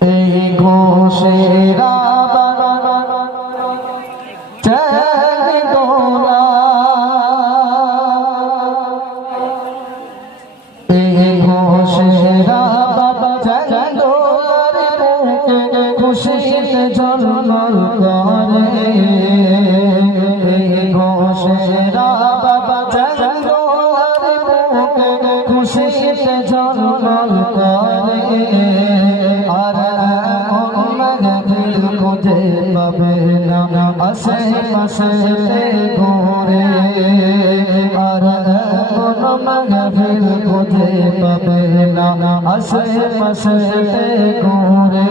এই ঘোষেরা চাঁদোলা এই ঘোষেরা চাঁদোলার বুকে খুশিতে ঝলমল করে এই ঘোষেরা চাঁদোলার বুকে খুশিতে ঝলমল করে আর খুঁজে পাবে না আশে পাশে ঘুরে আর কোনো মাহফিল খুঁজে পাবে না আশে পাশে ঘুরে